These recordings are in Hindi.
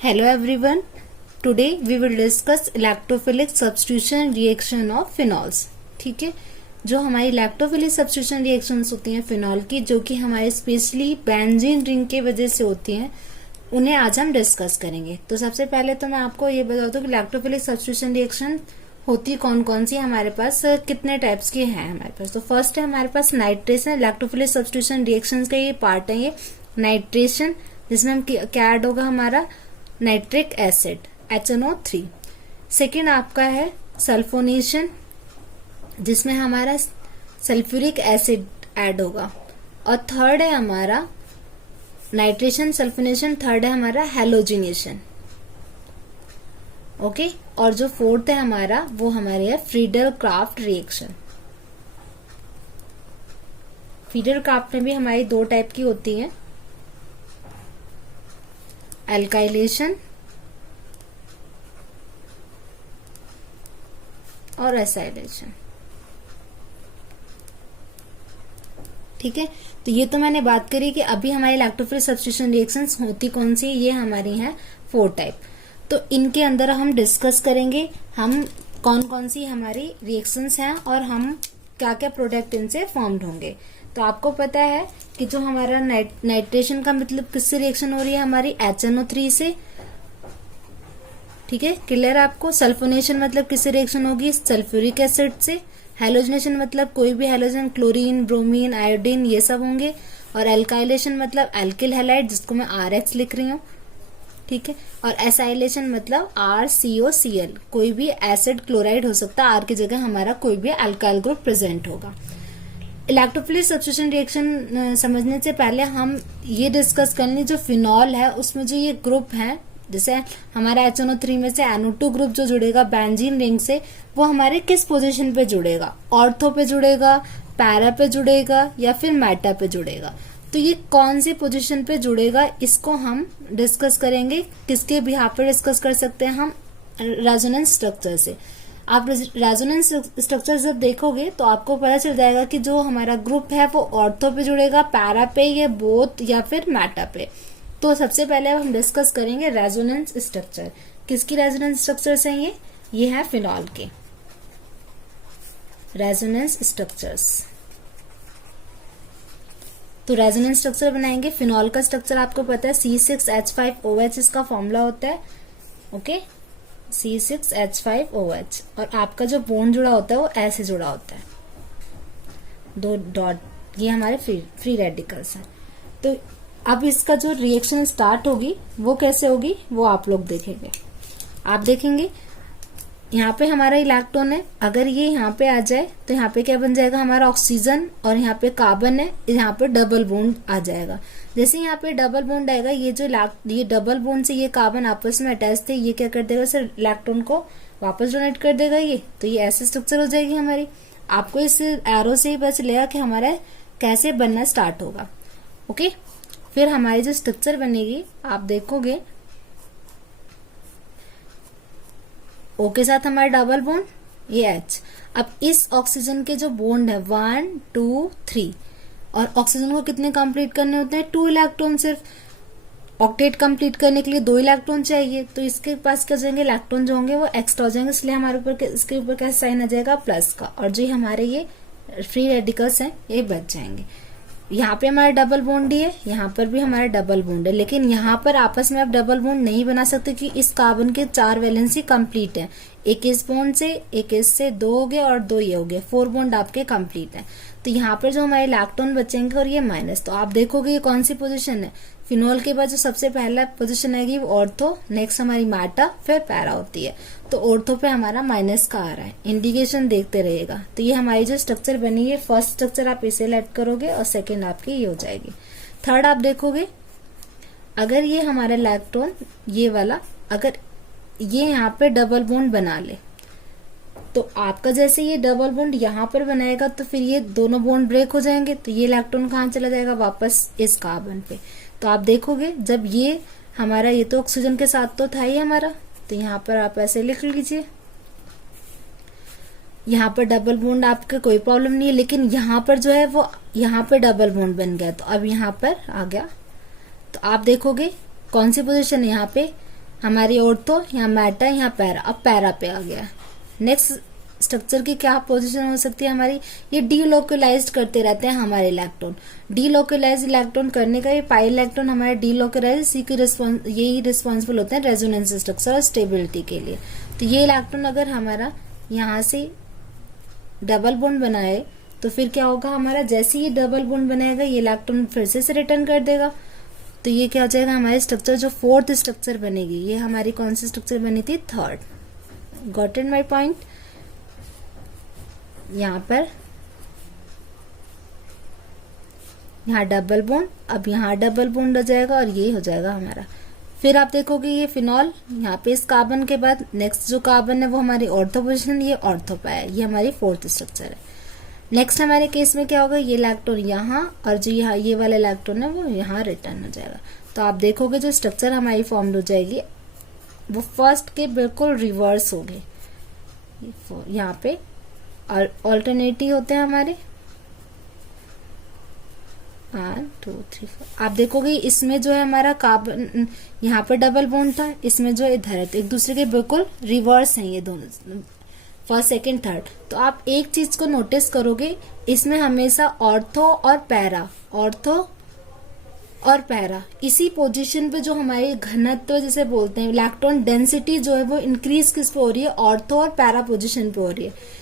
Hello everyone. Today we will discuss electrophilic substitution reaction of phenols. ठीक है, जो हमारी इलेक्ट्रोफिलिक सब्स्टिट्यूशन रिएक्शंस होती हैं फिनॉल की, जो कि हमारे स्पेशली बेंजीन रिंग के वजह से होती हैं, उन्हें आज हम डिस्कस करेंगे. तो सबसे पहले तो मैं आपको ये बता दूं कि इलेक्ट्रोफिलिक सब्स्टिट्यूशन रिएक्शन होती कौन कौन सी हमारे पास, कितने टाइप्स की हैं हमारे पास. तो फर्स्ट है हमारे पास नाइट्रेशन. इलेक्ट्रोफिलिक सब्स्टिट्यूशन रिएक्शन का ये पार्ट है, ये नाइट्रेशन, जिसमें हम क्या ऐड होगा हमारा नाइट्रिक एसिड HNO3. सेकेंड आपका है सल्फोनेशन, जिसमें हमारा सल्फ्यूरिक एसिड ऐड होगा. और थर्ड है हमारा नाइट्रेशन सल्फोनेशन. थर्ड है हमारा हैलोजिनेशन. ओके, और जो फोर्थ है हमारा वो हमारे है Friedel craft reaction. Friedel craft में भी हमारी दो टाइप की होती है, एल्काइलेशन और एसाइलेशन. ठीक है, तो ये तो मैंने बात करी कि अभी हमारी इलेक्ट्रोफिलिक सब्स्टिट्यूशन रिएक्शंस होती कौन सी, ये हमारी हैं 4 टाइप. तो इनके अंदर हम डिस्कस करेंगे हम कौन कौन सी हमारी रिएक्शंस हैं और हम क्या क्या प्रोडक्ट इनसे फॉर्म्ड होंगे. तो आपको पता है कि जो हमारा नाइट्रेशन का मतलब किससे रिएक्शन हो रही है, हमारी HNO3 से. ठीक है, क्लियर है आपको. सल्फोनेशन मतलब किससे रिएक्शन होगी, सल्फ्यूरिक एसिड से. हैलोजिनेशन मतलब कोई भी हैलोजन, क्लोरीन, ब्रोमीन, आयोडीन, ये सब होंगे. और एल्काइलेशन मतलब एल्किल हैलाइड, जिसको मैं RH लिख रही हूँ. ठीक है, और एसाइलेशन मतलब RCOCl, कोई भी एसिड क्लोराइड हो सकता है. R की जगह हमारा कोई भी अल्काइल ग्रुप प्रेजेंट होगा. इलेक्ट्रोफिलिक सब्स्टिट्यूशन रिएक्शन समझने से पहले हम ये डिस्कस कर लें, जो फिनॉल है उसमें जो ये ग्रुप है, जैसे हमारा HNO3 में से NO2 ग्रुप जो जुड़ेगा बेंजीन रिंग से, वो हमारे किस पोजीशन पे जुड़ेगा, ऑर्थो पे जुड़ेगा, पैरा पे जुड़ेगा या फिर मेटा पे जुड़ेगा. तो ये कौन सी पोजीशन पे जुड़ेगा, इसको हम डिस्कस करेंगे. किसके भी यहाँ पे डिस्कस कर सकते हैं हम, रेजोनेंस स्ट्रक्चर से. आप रेजोनेंस स्ट्रक्चर जब देखोगे तो आपको पता चल जाएगा कि जो हमारा ग्रुप है वो ऑर्थो पे जुड़ेगा, पैरा पे, या बोथ, या फिर मेटा पे. तो सबसे पहले हम डिस्कस करेंगे रेजोनेंस स्ट्रक्चर. किसकी रेजोनेंस स्ट्रक्चर है ये है फिनॉल के रेजोनेंस स्ट्रक्चर्स. तो रेजोनेंस स्ट्रक्चर बनाएंगे. फिनॉल का स्ट्रक्चर आपको पता है C6H5OH इसका फॉर्मूला होता है. Okay, C6H5OH. और आपका जो बॉन्ड जुड़ा होता है वो ऐसे जुड़ा होता है, 2 डॉट. ये हमारे फ्री रेडिकल्स हैं. तो अब इसका जो रिएक्शन स्टार्ट होगी वो कैसे होगी वो आप लोग देखेंगे. आप देखेंगे यहाँ पे हमारा इलेक्ट्रॉन है, अगर ये यहाँ पे आ जाए तो यहाँ पे क्या बन जाएगा हमारा ऑक्सीजन, और यहाँ पे कार्बन है, यहाँ पे डबल बॉन्ड आ जाएगा. जैसे यहाँ पे डबल बॉन्ड आएगा, ये डबल बॉन्ड से ये कार्बन आपस में अटैच थे, ये क्या कर देगा सर, इलेक्ट्रॉन को वापस डोनेट कर देगा ये. तो ये ऐसे स्ट्रक्चर हो जाएगी हमारी. आपको इस एरो से ही पता चलेगा कि हमारा कैसे बनना स्टार्ट होगा. ओके, फिर हमारी जो स्ट्रक्चर बनेगी आप देखोगे, O के साथ हमारा डबल बॉन्ड, ये H. अब इस ऑक्सीजन के जो बॉन्ड है 1 2 3, और ऑक्सीजन को कितने कंप्लीट करने होते हैं, 2 इलेक्ट्रॉन. सिर्फ ऑक्टेट कंप्लीट करने के लिए 2 इलेक्ट्रॉन चाहिए. तो इसके पास क्या जाएंगे, इलेक्ट्रॉन जो होंगे वो एक्स्ट्रा हो जाएंगे, इसलिए हमारे ऊपर इसके ऊपर क्या साइन आ जाएगा, प्लस का. और जो हमारे ये फ्री रेडिकल्स हैं ये बच जाएंगे. यहाँ पे हमारा डबल बॉन्ड ही है, यहाँ पर भी हमारा डबल बॉन्ड है, लेकिन यहाँ पर आपस में आप डबल बॉन्ड नहीं बना सकते कि इस कार्बन के 4 वैलेंसी कंप्लीट है. एक इस बॉन्ड से, एक इससे, 2 हो गए और 2 ये हो गए, 4 बॉन्ड आपके कंप्लीट है. तो यहाँ पर जो हमारे इलेक्ट्रॉन बचेंगे और ये माइनस. तो आप देखोगे ये कौन सी पोजीशन है, फिनॉल के बाद जो सबसे पहला पोजीशन आएगी वो ऑर्थो, नेक्स्ट हमारी मेटा, फिर पैरा होती है. तो ऑर्थो पे हमारा माइनस का आ रहा है, इंडिकेशन देखते रहिएगा. तो ये हमारी जो स्ट्रक्चर बनी है, फर्स्ट स्ट्रक्चर आप इसे लेट करोगे और सेकेंड आपकी ये हो जाएगी. थर्ड आप देखोगे, अगर ये हमारा इलेक्ट्रॉन ये वाला, अगर ये यहाँ पे डबल बॉन्ड बना ले, तो आपका जैसे ये डबल बॉन्ड यहाँ पर बनाएगा तो फिर ये दोनों बॉन्ड ब्रेक हो जाएंगे. तो ये इलेक्ट्रॉन कहाँ चला जाएगा, वापस इस कार्बन पे. तो आप देखोगे जब ये हमारा, ये तो ऑक्सीजन के साथ तो था ही हमारा, तो यहाँ पर आप ऐसे लिख लीजिए. यहाँ पर डबल बॉन्ड आपका कोई प्रॉब्लम नहीं है, लेकिन यहाँ पर जो है वो यहाँ पे डबल बॉन्ड बन गया, तो अब यहाँ पर आ गया. तो आप देखोगे कौन सी पोजीशन है यहाँ पे, हमारी ऑर्थो, यहाँ मेटा, यहाँ पैरा, अब पैरा पे आ गया। नेक्स्ट स्ट्रक्चर की क्या पोजीशन हो सकती है हमारी, ये डीलोकलाइज्ड करते रहते हैं हमारे इलेक्ट्रॉन। डीलोकलाइज इलेक्ट्रॉन करने का ये पाई इलेक्ट्रॉन हमारे डीलोकलाइज, इसी के यही रिस्पॉन्सिबल होते हैं रेजोनेंस स्ट्रक्चर और स्टेबिलिटी के लिए। तो ये इलेक्ट्रॉन अगर हमारा यहाँ से डबल बॉन्ड बनाए तो फिर क्या होगा हमारा, जैसे ही डबल बॉन्ड बनाएगा ये इलेक्ट्रॉन फिर से रिटर्न कर देगा। तो ये क्या हो जाएगा हमारी स्ट्रक्चर, जो फोर्थ स्ट्रक्चर बनेगी, ये हमारी कौन सी स्ट्रक्चर बनी थी, third. Got it my point. यहाँ पर यहाँ डबल बॉन्ड, अब यहाँ डबल बॉन्ड हो जाएगा और ये हो जाएगा हमारा। फिर आप देखोगे ये फिनॉल, यहाँ पे इस कार्बन के बाद नेक्स्ट जो कार्बन है वो हमारी ऑर्थो पोजिशन, ये ऑर्थो पे है, ये हमारी फोर्थ स्ट्रक्चर है। नेक्स्ट हमारे केस में क्या होगा, ये इलेक्ट्रॉन यहाँ और जो यहाँ ये वाला इलेक्ट्रॉन है वो यहाँ रिटर्न हो जाएगा। तो आप देखोगे जो स्ट्रक्चर हमारी फॉर्म हो जाएगी वो फर्स्ट के बिल्कुल रिवर्स होगी। यहाँ पे ऑल्टरनेटिव होते हैं हमारे 1 2 3 4। आप देखोगे इसमें जो है हमारा कार्बन, यहाँ पे डबल बॉन्ड था, इसमें जो इधर है, तो एक दूसरे के बिल्कुल रिवर्स हैं ये दोनों, फर्स्ट सेकंड थर्ड। तो आप एक चीज को नोटिस करोगे, इसमें हमेशा ऑर्थो और पैरा, ऑर्थो और पैरा, इसी पोजीशन पे जो हमारी घनत्व जिसे बोलते हैं इलेक्ट्रॉन डेंसिटी जो है वो इंक्रीज किस पे हो रही है, ऑर्थो और पैरा पोजीशन पे हो रही है।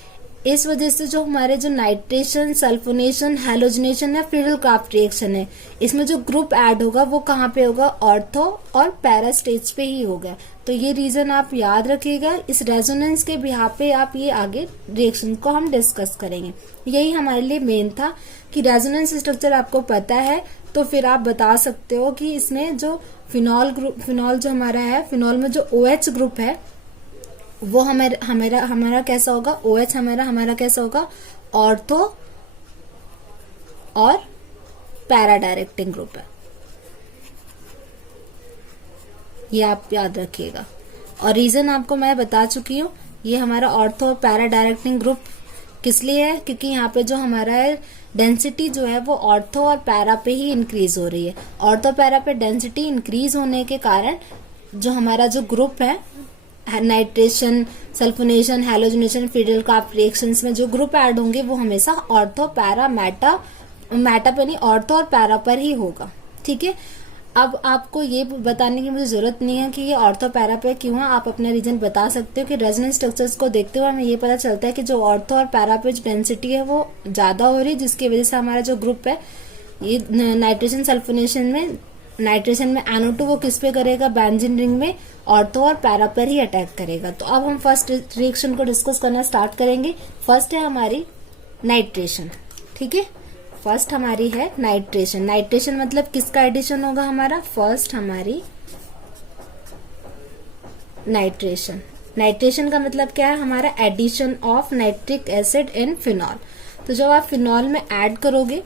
इस वजह से जो हमारे जो नाइट्रेशन, सल्फोनेशन, हैलोजनेशन या फ्रीडल क्राफ्ट रिएक्शन है, इसमें जो ग्रुप ऐड होगा वो कहाँ पे होगा, ऑर्थो और पैरा स्टेज पे ही होगा। तो ये रीजन आप याद रखिएगा, इस रेजोनेंस के बिहार पे आप ये आगे रिएक्शन को हम डिस्कस करेंगे। यही हमारे लिए मेन था कि रेजोनेंस स्ट्रक्चर आपको पता है तो फिर आप बता सकते हो कि इसमें जो फिनॉल ग्रुप, फिनॉल जो हमारा है, फिनॉल में जो OH ग्रुप है वो हमारा कैसा होगा, OH हमारा कैसा होगा, ऑर्थो और पैरा डायरेक्टिंग ग्रुप है, ये आप याद रखिएगा। और रीजन आपको मैं बता चुकी हूँ, ये हमारा ऑर्थो और पैरा डायरेक्टिंग ग्रुप किस लिए है, क्योंकि यहाँ पे जो हमारा है डेंसिटी जो है वो ऑर्थो और पैरा पे ही इंक्रीज हो रही है। ऑर्थो पैरा पे डेंसिटी इंक्रीज होने के कारण जो हमारा जो ग्रुप है, nitration, sulphonation, halogenation, Friedel craft reactions में जो ग्रुप ऐड होंगे वो हमेशा ऑर्थो, पैरा, मेटा पे नहीं, ऑर्थो और पैरा पर ही होगा। ठीक है, अब आपको ये बताने की मुझे जरूरत नहीं है कि ये ऑर्थो पैरा पे क्यों है, आप अपना रीजन बता सकते हो कि रेजोनेंस स्ट्रक्चर्स को देखते हुए हमें ये पता चलता है कि जो ऑर्थो और पैरा पे डेंसिटी है वो ज्यादा हो रही है, जिसकी वजह से हमारा जो ग्रुप है ये नाइट्रेशन, सल्फोनेशन में, नाइट्रेशन में NO2 वो किस पे करेगा, बेंजीन रिंग में ऑर्थो और पैरा पर ही अटैक करेगा। तो अब हम फर्स्ट रिएक्शन को डिस्कस करना स्टार्ट करेंगे। फर्स्ट है हमारी नाइट्रेशन। ठीक है, फर्स्ट हमारी है नाइट्रेशन। नाइट्रेशन मतलब किसका एडिशन होगा हमारा, फर्स्ट हमारी नाइट्रेशन। नाइट्रेशन का मतलब क्या है, हमारा addition of nitric acid in phenol. तो जब आप फिनॉल में ऐड करोगे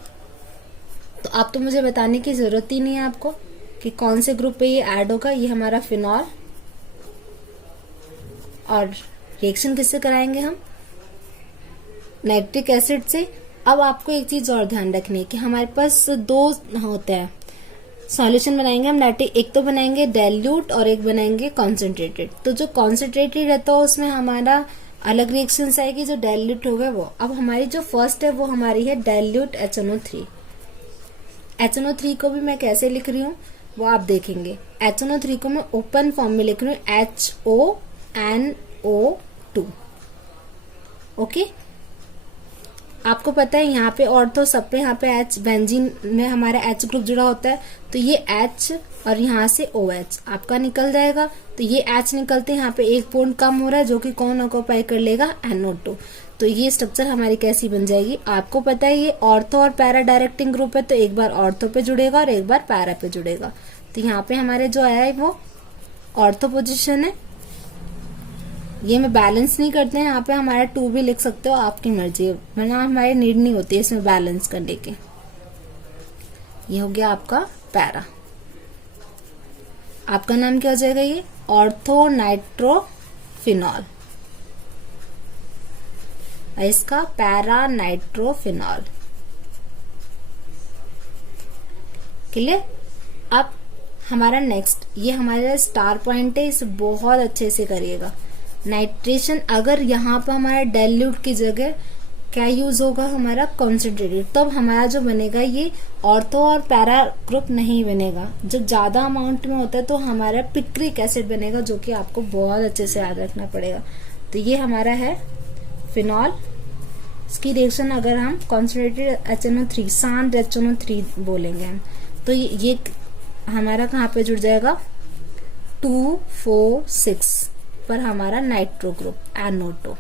तो आप तो मुझे बताने की जरूरत ही नहीं है आपको कि कौन से ग्रुप पे ये ऐड होगा, ये हमारा फिनॉल। और रिएक्शन किससे कराएंगे हम, नाइट्रिक एसिड से। अब आपको एक चीज और ध्यान रखनी है कि हमारे पास दो होते हैं सॉल्यूशन बनाएंगे हम नाइट्रिक, एक तो बनाएंगे डाइल्यूट और एक बनाएंगे कॉन्सेंट्रेटेड। तो जो कॉन्सेंट्रेटेड रहता है उसमें हमारा अलग रिएक्शन आएगी, जो डाइल्यूट होगा वो। अब हमारी जो फर्स्ट है वो हमारी है डाइल्यूट HNO3। HNO3 को भी मैं कैसे लिख रही हूँ वो आप देखेंगे। HNO3 को मैं ओपन फॉर्म में लिख रही हूँ HONO2। ओके, आपको पता है यहाँ पे ऑर्थो सब पे, यहाँ पे H, बेंजीन में हमारा H ग्रुप जुड़ा होता है, तो ये H और यहाँ से OH आपका निकल जाएगा। तो ये H निकलते यहाँ पे एक बॉन्ड कम हो रहा है, जो कि कौन ऑक्यूपाई कर लेगा, NO2। तो ये स्ट्रक्चर हमारी कैसी बन जाएगी, आपको पता है ये ऑर्थो और पैरा डायरेक्टिंग ग्रुप है, तो एक बार ऑर्थो पे जुड़ेगा और एक बार पैरा पे जुड़ेगा। तो यहाँ पे हमारे जो आया है वो ऑर्थो पोजिशन है। ये में बैलेंस नहीं करते हैं, यहाँ पे हमारा 2 भी लिख सकते हो, आपकी मर्जी है, वरना हमारी नीड नहीं होती है इसमें बैलेंस करने की। ये हो गया आपका पैरा। आपका नाम क्या हो जाएगा, ये ऑर्थो नाइट्रोफिनॉल, इसका पैरा नाइट्रोफिनॉल। क्लियर। अब हमारा नेक्स्ट, ये हमारा स्टार पॉइंट है, इसे बहुत अच्छे से करिएगा। नाइट्रेशन, अगर यहाँ पर हमारा डाइल्यूट की जगह क्या यूज होगा, हमारा कॉन्सेंट्रेटेड, तब हमारा जो बनेगा ये ऑर्थो और पैरा ग्रुप नहीं बनेगा। जब ज्यादा अमाउंट में होता है तो हमारा पिक्रिक एसिड बनेगा, जो कि आपको बहुत अच्छे से याद रखना पड़ेगा। तो ये हमारा है फिनॉल। इसकी रिएक्शन अगर हम कॉन्सेंट्रेटेड HNO3 शांत HNO3 बोलेंगे हम, तो ये हमारा कहाँ पे जुड़ जाएगा, 2,4,6 पर हमारा नाइट्रो ग्रुप NO2।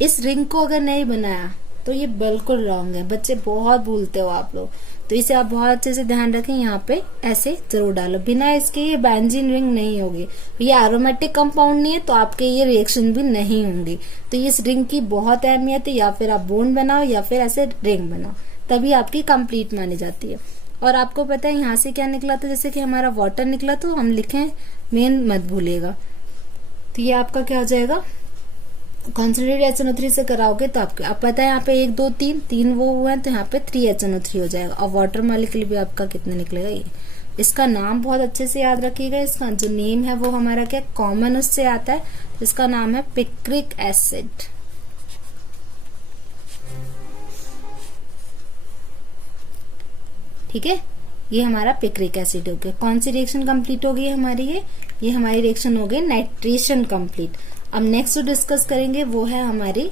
इस रिंग को अगर नहीं बनाया तो ये बिल्कुल रॉन्ग है, बच्चे बहुत भूलते हो आप लोग, तो इसे आप बहुत अच्छे से ध्यान रखें। यहाँ पे ऐसे जरूर डालो, बिना इसके ये बेंजीन रिंग नहीं होगी। ये एरोमेटिक कंपाउंड नहीं है तो आपके ये रिएक्शन भी नहीं होंगी। तो इस रिंग की बहुत अहमियत है, या फिर आप बोन बनाओ या फिर ऐसे रिंग बनाओ, तभी आपकी कंप्लीट मानी जाती है। और आपको पता है यहाँ से क्या निकला था, जैसे कि हमारा वाटर निकला, तो हम लिखें मेन मत भूलिएगा। तो ये आपका क्या हो जाएगा, कॉन्सेंट्रेटेड HNO3 से कराओगे तो आपको आप पता है यहाँ पे 1 2 3 वो हुआ है, तो यहाँ पे 3 HNO3 हो जाएगा। और वाटर मॉलिक्यूल भी आपका कितना निकलेगा, ये। इसका नाम बहुत अच्छे से याद रखिएगा। इसका जो नेम है वो हमारा क्या कॉमन उससे आता है, इसका नाम है पिक्रिक एसिड। ठीक है, ये हमारा पिक्रिक एसिड हो गया। कौन सी रिएक्शन कंप्लीट हो गई हमारी, ये हमारी रिएक्शन हो गई नाइट्रेशन कंप्लीट। अब नेक्स्ट जो डिस्कस करेंगे वो है हमारी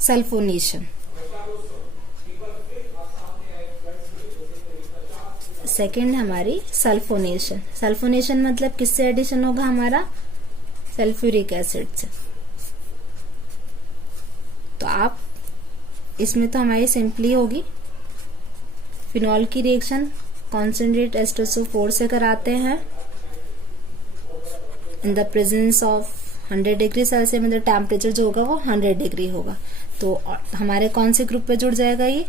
सल्फोनेशन। सेकेंड हमारी सल्फोनेशन। सल्फोनेशन मतलब किससे एडिशन होगा, हमारा सल्फ्यूरिक एसिड से। तो आप इसमें तो हमारी सिंपली होगी, फिनॉल की रिएक्शन कॉन्सेंट्रेट H2SO4 से कराते हैं in the presence of 100 degree Celsius, मतलब टेम्परेचर जो होगा वो 100 डिग्री होगा। तो हमारे कौन से ग्रुप पे जुड़ जाएगा, ये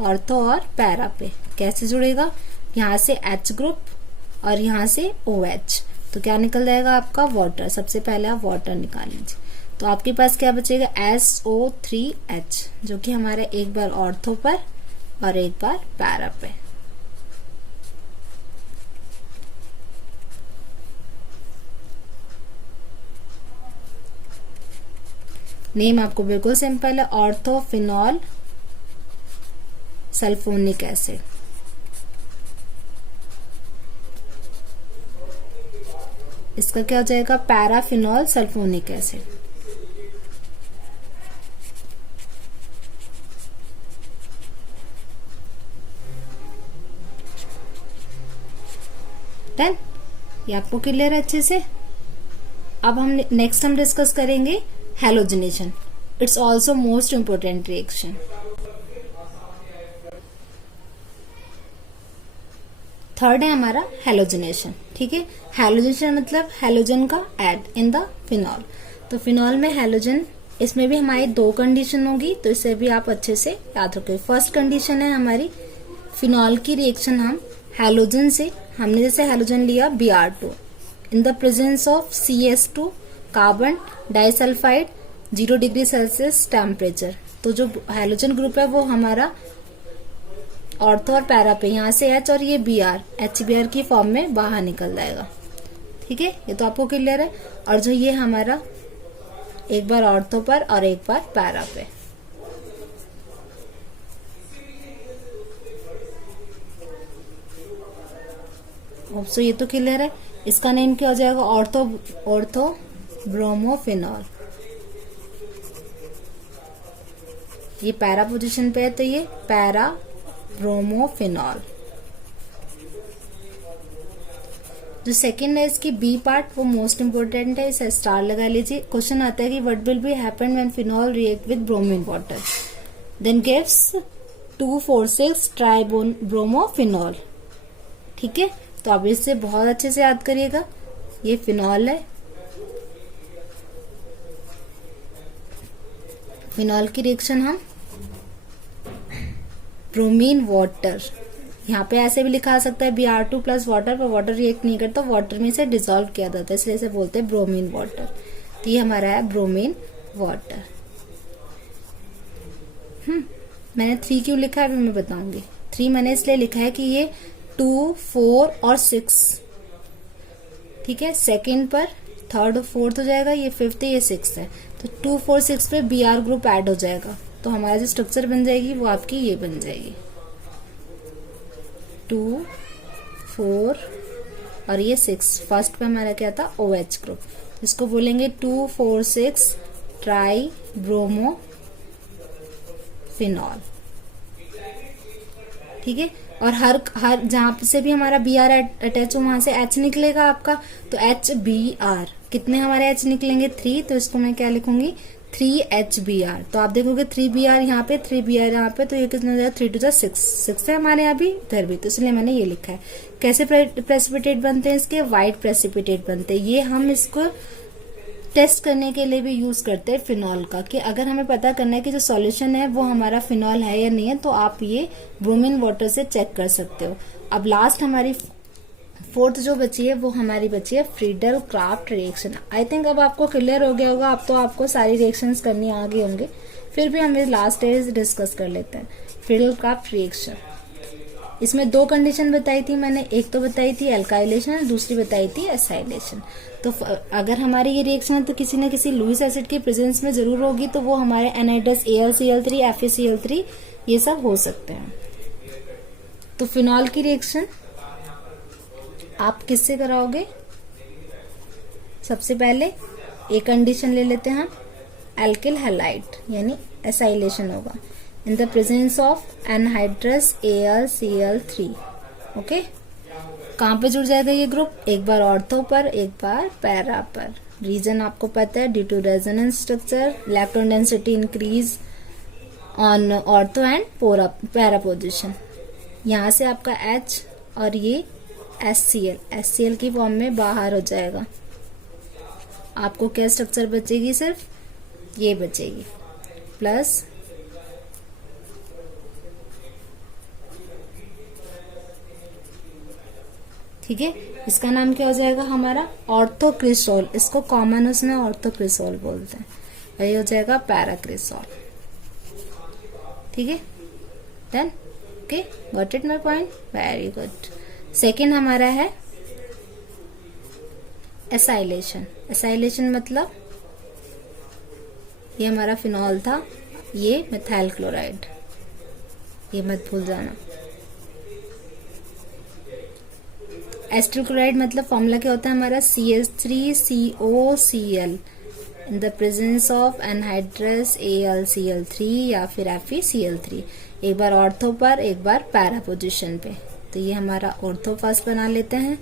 ऑर्थो और पैरा पे। कैसे जुड़ेगा, यहाँ से H ग्रुप और यहाँ से OH, तो क्या निकल जाएगा आपका वाटर। सबसे पहले आप वाटर निकाल लीजिए, तो आपके पास क्या बचेगा SO3H, जो कि हमारे एक बार ऑर्थो पर और एक बार पैरा पे। नेम आपको बिल्कुल सिंपल है, ऑर्थोफिनॉल सल्फोनिक एसिड। इसका क्या हो जाएगा, पैराफिनॉल सल्फोनिक एसिड। डन, ये आपको क्लियर है अच्छे से। अब हम नेक्स्ट डिस्कस करेंगे halogenation. It's also most important reaction. Third है हमारा हेलोजनेशन। ठीक है, हेलोजनेशन मतलब हेलोजन का ऐड इन द फिनॉल। तो फिनॉल में हेलोजन, इसमें भी हमारी 2 कंडीशन होगी, तो इसे भी आप अच्छे से याद रखिए। फर्स्ट कंडीशन है हमारी फिनॉल की रिएक्शन हम हेलोजन से, हमने जैसे हेलोजन लिया Br2 in the presence of CS2 carbon disulphide 0 degree Celsius temperature. तो जो हेलोजन ग्रुप है वो हमारा ऑर्थो और पैरा पे, यहाँ से H और ये Br HBr की फॉर्म में बाहर निकल जाएगा। ठीक है, ये तो आपको क्लियर है। और जो ये हमारा एक बार ऑर्थो पर और एक बार पैरा पे। सो ये तो क्लियर है। इसका नेम क्या हो जाएगा, ऑर्थो ब्रोमोफिनॉल। ये पैरा पोजीशन पे है, तो ये पैरा ब्रोमोफिनॉल। जो सेकंड है इसकी बी पार्ट, वो मोस्ट इंपोर्टेंट है, इसे स्टार लगा लीजिए। क्वेश्चन आता है कि what will be happen when phenol react with bromine water, then gives 2,4,6 tribromophenol. ठीक है, तो आप इससे बहुत अच्छे से याद करिएगा। ये फिनॉल है, फिनॉल की रिएक्शन हम ब्रोमीन वाटर, यहाँ पे ऐसे भी लिखा सकता है Br2 प्लस वाटर, पर वाटर रिएक्ट नहीं करता, वाटर में से डिसॉल्व किया जाता है, इसलिए इसे बोलते हैं ब्रोमीन वाटर। तो ये हमारा है ब्रोमीन वाटर। मैंने 3 क्यों लिखा है अभी मैं बताऊंगी। 3 मैंने इसलिए लिखा है कि ये 2, 4 और 6, ठीक है, सेकंड पर थर्ड और फोर्थ हो जाएगा, ये फिफ्थ है, ये सिक्स है, तो 2, 4, 6 पे Br ग्रुप ऐड हो जाएगा, तो हमारा जो स्ट्रक्चर बन जाएगी वो आपकी ये बन जाएगी 2, 4 और ये 6। फर्स्ट पे हमारा क्या था, OH ग्रुप, इसको बोलेंगे 2, 4, 6 ट्राई ब्रोमो फिनॉल, ठीक है। और हर जहां से भी हमारा Br अटैच हो वहां से H निकलेगा आपका, तो HBr, कितने हमारे H निकलेंगे 3, तो इसको मैं क्या लिखूंगी 3HBr। तो आप देखोगे 3Br यहाँ पे, 3Br यहाँ पे, तो ये कितना हो जाएगा 3 to 6, 6 है हमारे यहाँ भी, इधर भी, तो इसलिए मैंने ये लिखा है। कैसे प्रेसिपिटेट बनते हैं इसके, व्हाइट प्रेसिपिटेट बनते हैं। ये हम इसको टेस्ट करने के लिए भी यूज करते हैं फिनॉल का, कि अगर हमें पता करना है कि जो सॉल्यूशन है वो हमारा फिनॉल है या नहीं है, तो आप ये ब्रोमीन वाटर से चेक कर सकते हो। अब लास्ट हमारी फोर्थ जो बची है वो हमारी बची है Friedel craft reaction. I think अब आपको क्लियर हो गया होगा, अब तो आपको सारी रिएक्शंस करनी आ गए होंगे, फिर भी हम लास्ट स्टेज डिस्कस कर लेते हैं। फ्रीडल क्राफ्ट रिएक्शन, इसमें 2 कंडीशन बताई थी मैंने, एक तो बताई थी एल्काइलेशन, दूसरी बताई थी एसाइलेशन। तो अगर हमारी ये रिएक्शन है तो किसी न किसी लुईस एसिड के प्रेजेंस में जरूर होगी, तो वो हमारे एनहाइड्रस AlCl3, FeCl3 ये सब हो सकते हैं। तो फिनॉल की रिएक्शन आप किससे कराओगे, सबसे पहले एक कंडीशन ले लेते हैं हम, एल्किल हैलाइड यानी एसाइलेशन होगा in the presence of anhydrous AlCl3। Okay, कहाँ पे जुड़ जाएगा ये ग्रुप, एक बार ऑर्थो पर, एक बार पैरा पर। रीजन आपको पता है, due to resonance structure, electron density increase on ortho and para position. यहाँ से आपका H और ये HCl की फॉर्म में बाहर हो जाएगा। आपको क्या स्ट्रक्चर बचेगी, सिर्फ ये बचेगी, प्लस ठीक है। इसका नाम क्या हो जाएगा हमारा ऑर्थोक्रिसोल, इसको कॉमन उसमें ऑर्थोक्रिसोल बोलते हैं, और ये हो जाएगा पैराक्रिसोल, ठीक है। Done, okay, got it my point, very good. Second हमारा है एसाइलेशन। एसाइलेशन मतलब ये हमारा फिनॉल था, ये मिथाइल क्लोराइड, ये मत भूल जाना। एस्टर क्लोराइड मतलब फॉर्मूला क्या होता है हमारा, CH3COCl in the presence of anhydrous AlCl3 या फिर FeCl3। एक बार ऑर्थो पर, एक बार पैरा पोजिशन पे, तो ये हमारा ऑर्थो फर्स्ट बना लेते हैं।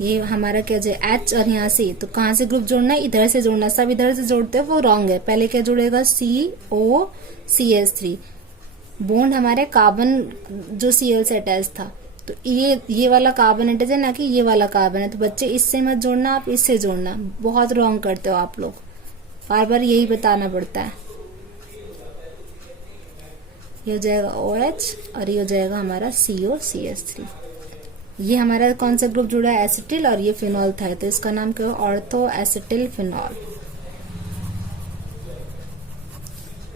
ये हमारा क्या जो H और यहाँ से, तो कहाँ से ग्रुप जोड़ना है, इधर से जोड़ना, सब इधर से जोड़ते हैं वो रॉन्ग है। पहले क्या जुड़ेगा COCH3, बॉन्ड हमारे कार्बन जो Cl से अटैच था, तो ये वाला कार्बन अटैच है ना कि ये वाला कार्बन है, तो बच्चे इससे मत जोड़ना, आप इससे जोड़ना, बहुत रॉन्ग करते हो आप लोग, बार बार यही बताना पड़ता है। ये हो जाएगा OH और ये हो जाएगा हमारा COCH3। ये हमारा कौन सा ग्रुप जुड़ा है, एसिटिल, और ये फिनॉल था, तो इसका नाम क्या है, ऑर्थो एसिटिल फिनॉल।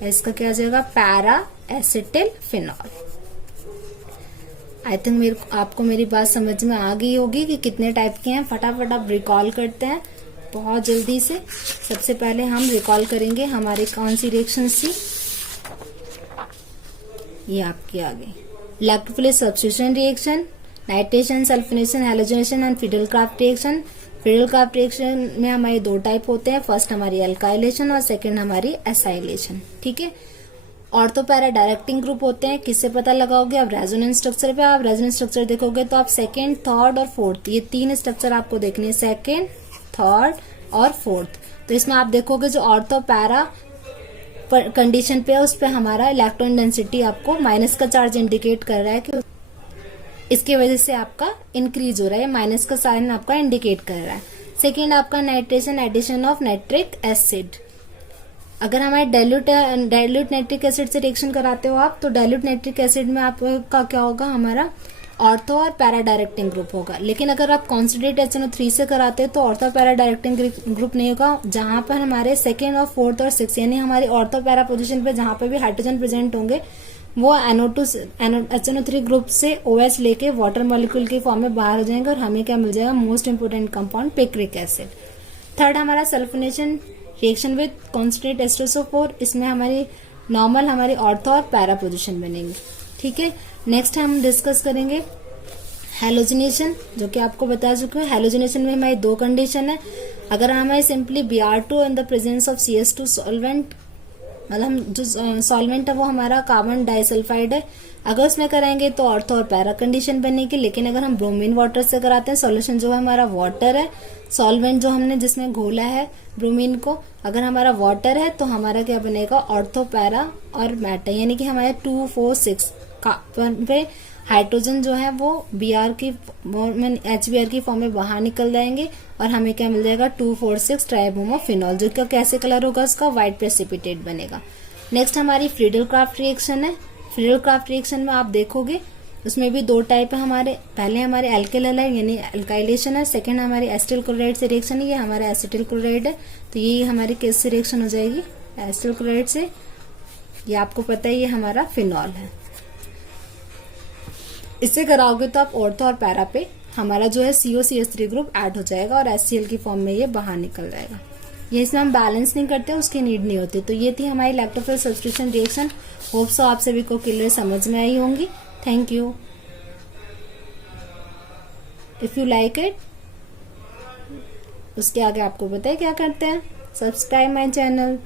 इसका क्या हो जाएगा, para acetyl phenol. I think आपको मेरी बात समझ में आ गई होगी कि कितने टाइप के हैं। फटाफट आप रिकॉल करते हैं बहुत जल्दी से। सबसे पहले हम रिकॉल करेंगे हमारी कौन सी रिएक्शन थी, ये आपकी आ गई, electrophilic substitution reaction, nitration, sulphonation, halogenation and Friedel craft reaction. Friedel craft reaction में हमारे 2 टाइप होते हैं, फर्स्ट हमारी एल्काइलेशन और सेकंड हमारी एसाइलेशन, ठीक है। ऑर्थो पैरा डायरेक्टिंग ग्रुप होते हैं, किससे पता लगाओगे, आप रेजोनेंस स्ट्रक्चर पे, आप रेजोनेंस स्ट्रक्चर देखोगे तो आप सेकंड, थर्ड और फोर्थ, ये 3 स्ट्रक्चर आपको देखने हैं, सेकंड, थर्ड और फोर्थ। तो इसमें आप देखोगे जो ऑर्थो पैरा कंडीशन पे है उस पे हमारा इलेक्ट्रॉन डेंसिटी आपको माइनस का चार्ज इंडिकेट कर रहा है कि इसकी वजह से आपका इंक्रीज हो रहा है, माइनस का साइन आपका इंडिकेट कर रहा है। सेकेंड आपका nitration, addition of nitric acid. अगर हमारे डाइल्यूट नाइट्रिक एसिड से रिएक्शन कराते हो आप, तो डाइल्यूट नाइट्रिक एसिड में आपका क्या होगा, हमारा ऑर्थो और पैरा डायरेक्टिंग ग्रुप होगा। लेकिन अगर आप कॉन्सेंट्रेट HNO3 से कराते हैं तो ऑर्थो पैरा डायरेक्टिंग ग्रुप नहीं होगा। जहां पर हमारे सेकेंड और फोर्थ और सिक्स यानी हमारी ऑर्थो पैरा पोजीशन पे जहां पे भी हाइड्रोजन प्रेजेंट होंगे वो HNO3 ग्रुप से OH लेके वाटर मॉलिक्यूल के फॉर्म में बाहर हो जाएंगे और हमें क्या मिल जाएगा, most important compound picric acid. Third हमारा sulphonation reaction with concentrate H2SO4, इसमें हमारी नॉर्मल हमारी ऑर्थो और पैरा पोजीशन बनेंगी। ठीक है, नेक्स्ट हम डिस्कस करेंगे हैलोजिनेशन, जो कि आपको बता चुके हैं। हैलोजिनेशन में हमारी दो कंडीशन है। अगर हमारे simply Br2 in the presence of CS2 solvent, मतलब हम जो सॉल्वेंट है वो हमारा कार्बन डाइसल्फाइड है, अगर उसमें कराएंगे तो ऑर्थो और पैरा कंडीशन बनेगी। लेकिन अगर हम ब्रोमीन वाटर से कराते हैं, सॉल्यूशन जो है हमारा वाटर है, सॉल्वेंट जो हमने जिसमें घोला है ब्रोमीन को, अगर हमारा वाटर है तो हमारा क्या बनेगा, ऑर्थो पैरा और मैटर, यानी कि हमारे 2 4 6 पे हाइड्रोजन जो है वो HBr की फॉर्म में बाहर निकल जाएंगे और हमें क्या मिल जाएगा, 2,4,6 ट्राइब्रोमोफिनॉल, जो का कैसे कलर होगा, उसका व्हाइट प्रेसिपिटेट बनेगा। नेक्स्ट हमारी फ्रीडल क्राफ्ट रिएक्शन है। फ्रीडल क्राफ्ट रिएक्शन में आप देखोगे उसमें भी दो टाइप है हमारे। पहले हमारे एल्किल हैलाइड यानी एल्काइलेशन है, सेकंड हमारी एसिटिल क्लोराइड से रिएक्शन है, ये हमारा एसिटिल क्लोराइड है। तो ये हमारी किस से रिएक्शन हो जाएगी, एसिटिल क्लोराइड से। ये आपको पता है ये हमारा फिनॉल है। इससे कराओगे तो आप ऑर्थो और पैरा पे हमारा जो है COCH3 ग्रुप ऐड हो जाएगा और HCl की फॉर्म में ये बाहर निकल जाएगा। ये इसमें हम बैलेंस नहीं करते, उसकी नीड नहीं होती। तो ये थी हमारी electrophile substitution reaction. Hope so आप सभी को क्लियर समझ में आई होंगी। Thank you. If you like it, उसके आगे आपको पता है क्या करते हैं, सब्सक्राइब माई चैनल।